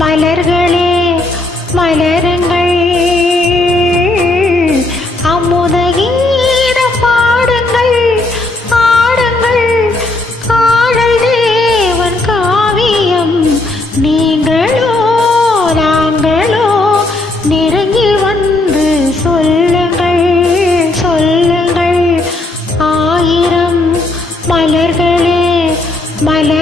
மலர்களே மலருங்கள். அமுத கீதம் பாடுங்கள். ஆடுங்கள் காடல் தேவன் காவியம் நீங்களோ நாங்களோ நெருங்கி வந்து சொல்லுங்கள் சொல்லுங்கள். ஆயிரம் மலர்களே மலர்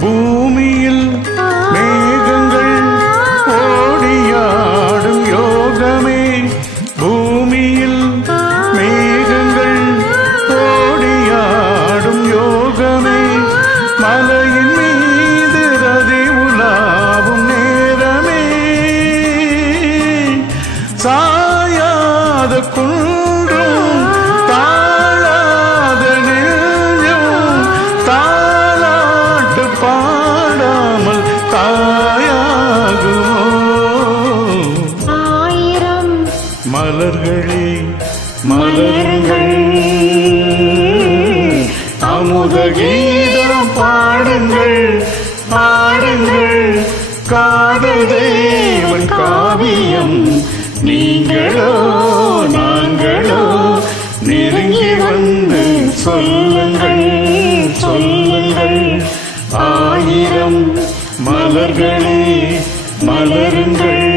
பூமியில் மேகங்கள் ஓடியாடும் யோகமே. பூமியில் மேகங்கள் ஓடியாடும் யோகமே. மலையின் மீது ரதி உலாவும் நேரமே. சாயாத தாயாகுமோ? ஆயிரம் மலர்களே மலருங்கள் அமுத கீதம் பாடுங்கள் பாடுங்கள். காதல் தேவன் காவியம். நீங்களோ நாங்களோ நெருங்கி வந்து சொல்லுங்கள் சொல்லுங்கள். ஆயிரம் மலர்களே மலருங்கள்.